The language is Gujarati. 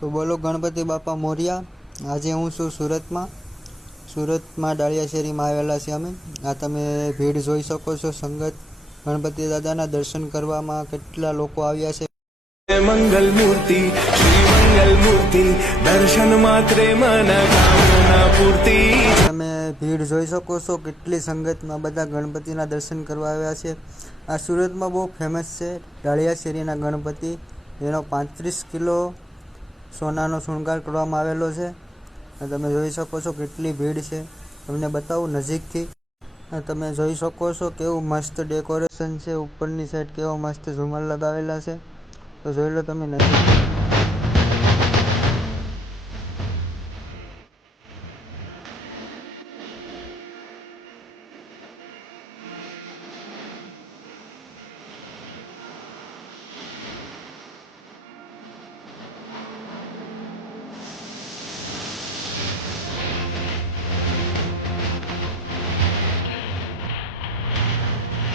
તો બોલો ગણપતિ બાપા મોર્યા। આજે હું છું સુરતમાં ડાળિયા શેરીમાં આવેલા છે અમે। આ તમે ભીડ જોઈ શકો છો। સંગત ગણપતિ દાદાના દર્શન કરવામાં કેટલા લોકો આવ્યા છે। મંગલ મૂર્તિ શ્રી મંગલ મૂર્તિ દર્શન માત્રે મન કામના પૂર્તિ। તમે ભીડ જોઈ શકો છો કેટલી સંગતમાં બધા ગણપતિના દર્શન કરવા આવ્યા છે। આ સુરતમાં બહુ ફેમસ છે ડાળિયા શેરીના ગણપતિ। એનો 35 કિલો સોનાનો શણગાર કરવામાં આવેલો છે। તમે જોઈ શકો છો કેટલી ભીડ છે। તમને બતાવું નજીકથી। તમે જોઈ શકો છો કેવું મસ્ત ડેકોરેશન છે। ઉપરની સાઈડ કેવો મસ્ત ઝુમર લગાવેલા છે। તો જોઈ લો તમે નજીક।